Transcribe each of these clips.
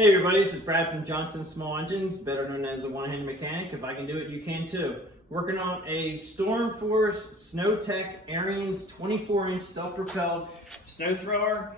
Hey everybody, this is Brad from Johnson Small Engines, better known as a one-hand mechanic. If I can do it, you can too. Working on a Storm Force SnowTech Ariens 24-inch self-propelled snow thrower.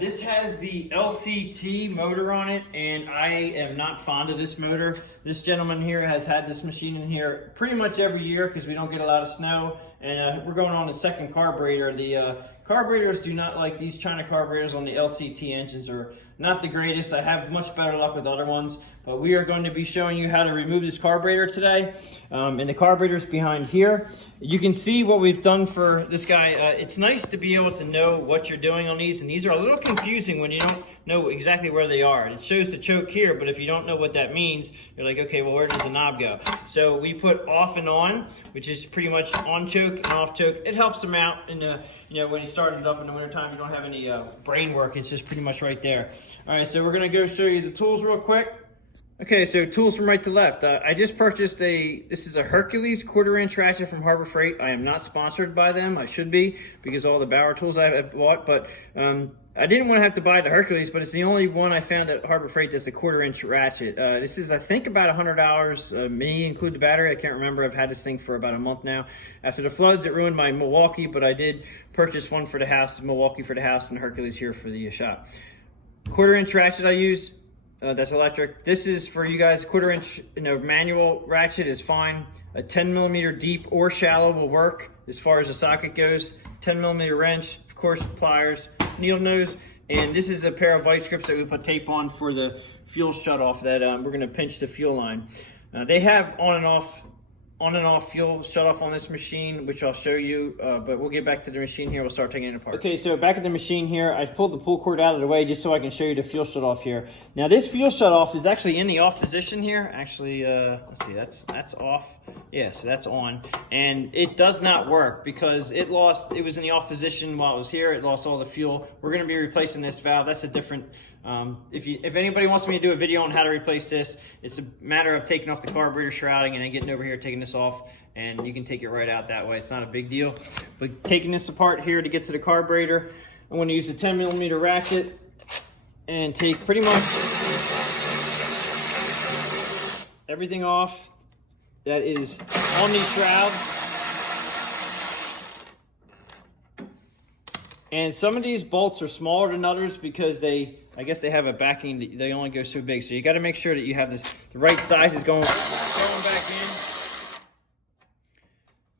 This has the LCT motor on it, and I am not fond of this motor. This gentleman here has had this machine in here pretty much every year because we don't get a lot of snow, and we're going on the second carburetor. The carburetors do not like these China carburetors on the LCT engines are not the greatest. I have much better luck with other ones, but we are going to be showing you how to remove this carburetor today. And the carburetor's behind here. You can see what we've done for this guy. It's nice to be able to know what you're doing on these, and these are a little confusing when you don't know exactly where they are. It shows the choke here, but if you don't know what that means, you're like, okay, well, where does the knob go? So we put off and on, which is pretty much on choke and off choke. It helps them out in the, when you start it up in the wintertime, you don't have any brain work. It's just pretty much right there. All right, so we're gonna go show you the tools real quick. Okay, so tools from right to left. I just purchased this is a Hercules 1/4-inch ratchet from Harbor Freight. I am not sponsored by them. I should be, because all the Bauer tools I've bought, but I didn't want to have to buy the Hercules, but it's the only one I found at Harbor Freight that's a 1/4-inch ratchet. This is, I think, about $100, may include the battery. I can't remember. I've had this thing for about a month now. After the floods, it ruined my Milwaukee, but I did purchase one for the house, Milwaukee for the house, and Hercules here for the shop. 1/4-inch ratchet I use. That's electric. This is for you guys. 1/4-inch manual ratchet is fine. A 10mm deep or shallow will work as far as the socket goes. 10mm wrench, of course, pliers, needle nose, and this is a pair of vice grips that we put tape on for the fuel shutoff that we're going to pinch the fuel line. They have on and off fuel shutoff on this machine, which I'll show you, but we'll get back to the machine here. We'll start taking it apart. Okay, so back at the machine here, I pulled the pull cord out of the way just so I can show you the fuel shutoff here. Now this fuel shutoff is actually in the off position here. Actually, let's see, that's off. Yeah, so that's on. And it does not work because it was in the off position while it was here. It lost all the fuel. We're gonna be replacing this valve. That's a different, if anybody wants me to do a video on how to replace this, it's a matter of taking off the carburetor shrouding and then getting over here, taking this off, and you can take it right out that way. It's not a big deal. But taking this apart here to get to the carburetor, I'm going to use a 10mm ratchet and take pretty much everything off that is on these shrouds. And some of these bolts are smaller than others because I guess they have a backing that they only go so big. So you got to make sure that you have the right size is going back in.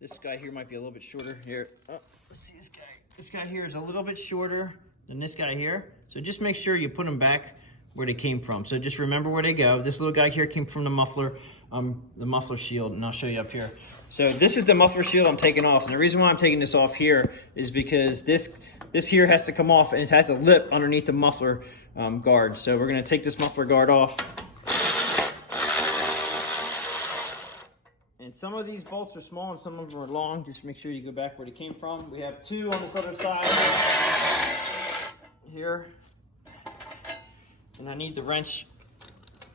This guy here might be a little bit shorter here. Oh, let's see this guy. This guy here is a little bit shorter than this guy here. So just make sure you put them back where they came from. So just remember where they go. This little guy here came from the muffler shield, and I'll show you up here. So this is the muffler shield I'm taking off. And the reason why I'm taking this off here is because this here has to come off, and it has a lip underneath the muffler guard. So we're gonna take this muffler guard off. And some of these bolts are small and some of them are long. Just make sure you go back where they came from. We have two on this other side here. And I need the wrench.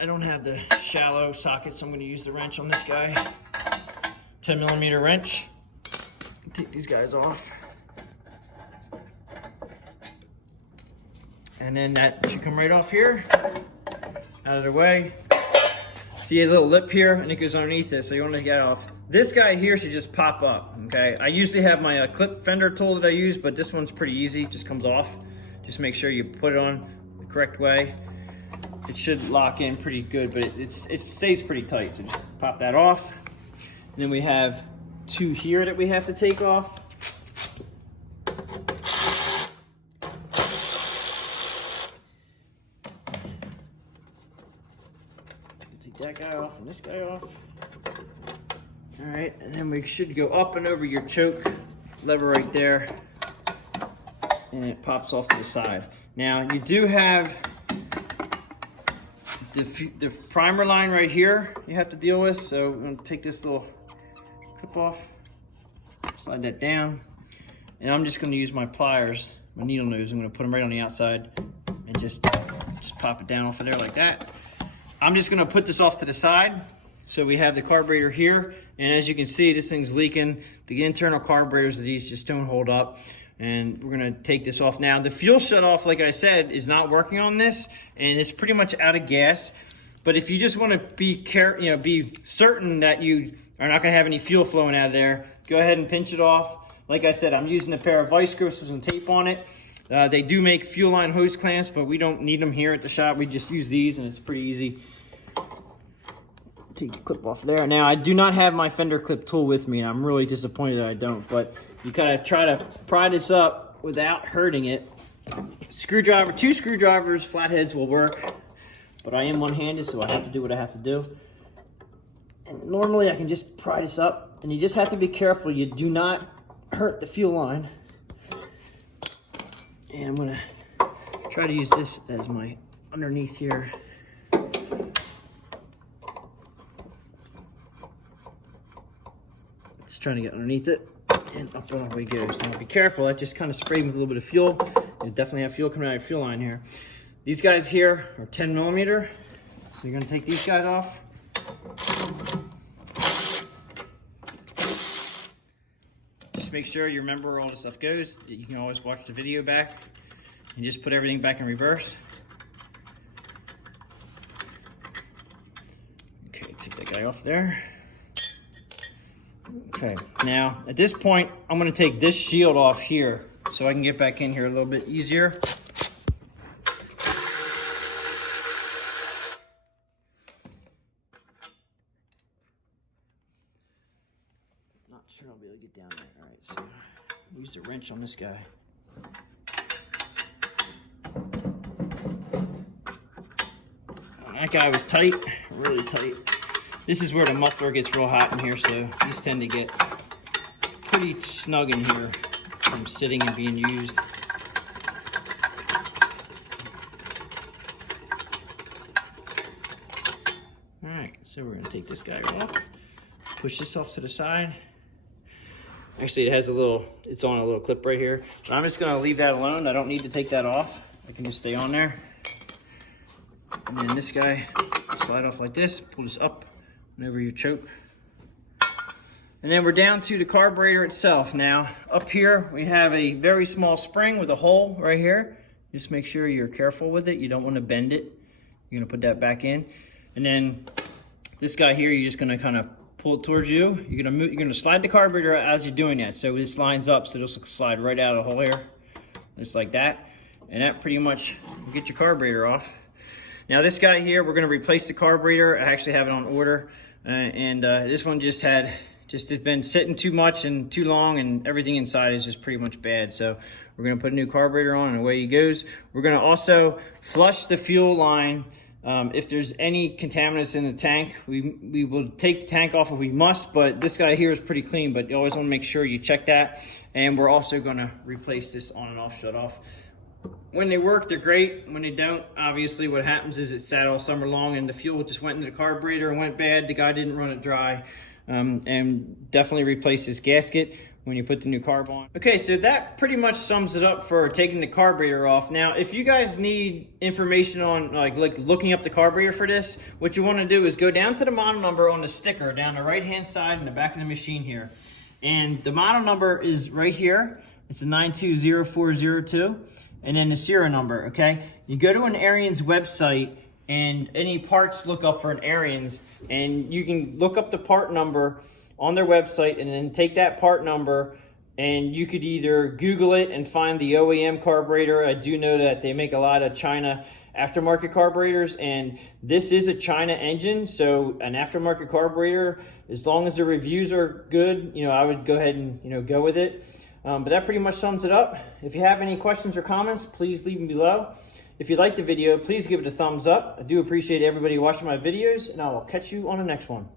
I don't have the shallow socket, so I'm gonna use the wrench on this guy. 10mm wrench. Take these guys off. And then that should come right off here, out of the way. See a little lip here, and it goes underneath this, so you want to get it off. This guy here should just pop up, okay? I usually have my clip fender tool that I use, but this one's pretty easy, just comes off. Just make sure you put it on the correct way. It should lock in pretty good, but it stays pretty tight, so just pop that off. And then we have two here that we have to take off. Take that guy off and this guy off. All right, and then we should go up and over your choke lever right there, and it pops off to the side. Now you do have the primer line right here you have to deal with, so I'm going to take this little clip off, slide that down, and I'm just going to use my pliers, my needle nose. I'm going to put them right on the outside and just pop it down off of there like that. I'm just going to put this off to the side. So we have the carburetor here, and as you can see, this thing's leaking. The internal carburetors of these just don't hold up. And we're gonna take this off now. The fuel shutoff, like I said, is not working on this, and it's pretty much out of gas. But if you just want to be certain that you are not gonna have any fuel flowing out of there, go ahead and pinch it off. Like I said, I'm using a pair of vice grips with some tape on it. They do make fuel line hose clamps, but we don't need them here at the shop. We just use these, and it's pretty easy. Take the clip off there. Now, I do not have my fender clip tool with me. I'm really disappointed that I don't, but you kind of try to pry this up without hurting it. Screwdriver, 2 screwdrivers, flatheads will work, but I am one-handed, so I have to do what I have to do. And normally I can just pry this up, and you just have to be careful you do not hurt the fuel line. And I'm gonna try to use this as my underneath here. Just trying to get underneath it, and up and away it goes. Now be careful, I just kind of sprayed with a little bit of fuel. You definitely have fuel coming out of your fuel line here. These guys here are 10 millimeter. So you're gonna take these guys off. Just make sure you remember where all this stuff goes. You can always watch the video back and just put everything back in reverse. Okay, take that guy off there. Okay, now at this point, I'm gonna take this shield off here so I can get back in here a little bit easier. Not sure I'll be able to get down there. All right, so use the wrench on this guy. That guy was tight, really tight. This is where the muffler gets real hot in here, so these tend to get pretty snug in here from sitting and being used. All right, so we're gonna take this guy off, push this off to the side. Actually, it has a little, it's on a little clip right here. But I'm just gonna leave that alone. I don't need to take that off. I can just stay on there. And then this guy, slide off like this, pull this up whenever you choke. And then we're down to the carburetor itself. Now, up here, we have a very small spring with a hole right here. Just make sure you're careful with it. You don't want to bend it. You're gonna put that back in. And then this guy here, you're just gonna kind of pull it towards you. You're gonna slide the carburetor out as you're doing that. So this lines up, so this will slide right out of the hole here. Just like that. And that pretty much will get your carburetor off. Now this guy here, we're gonna replace the carburetor. I actually have it on order. This one just had been sitting too much and too long, and everything inside is just pretty much bad. So we're gonna put a new carburetor on, and away he goes. We're gonna also flush the fuel line. If there's any contaminants in the tank, we will take the tank off if we must, but this guy here is pretty clean, but you always wanna make sure you check that. And we're also gonna replace this on and off shut off. When they work, they're great. When they don't, obviously what happens is it sat all summer long and the fuel just went into the carburetor and went bad. The guy didn't run it dry. And definitely replace this gasket when you put the new carb on. Okay, so that pretty much sums it up for taking the carburetor off. Now, if you guys need information on like looking up the carburetor for this, what you want to do is go down to the model number on the sticker down the right-hand side in the back of the machine here. And the model number is right here. It's a 920402. And then the serial number, okay? You go to an Ariens website, and any parts look up for an Ariens, and you can look up the part number on their website and then take that part number, and you could either Google it and find the OEM carburetor. I do know that they make a lot of China aftermarket carburetors, and this is a China engine, so an aftermarket carburetor, as long as the reviews are good, I would go ahead and go with it. But that pretty much sums it up. If you have any questions or comments, please leave them below. If you liked the video, please give it a thumbs up. I do appreciate everybody watching my videos, and I will catch you on the next one.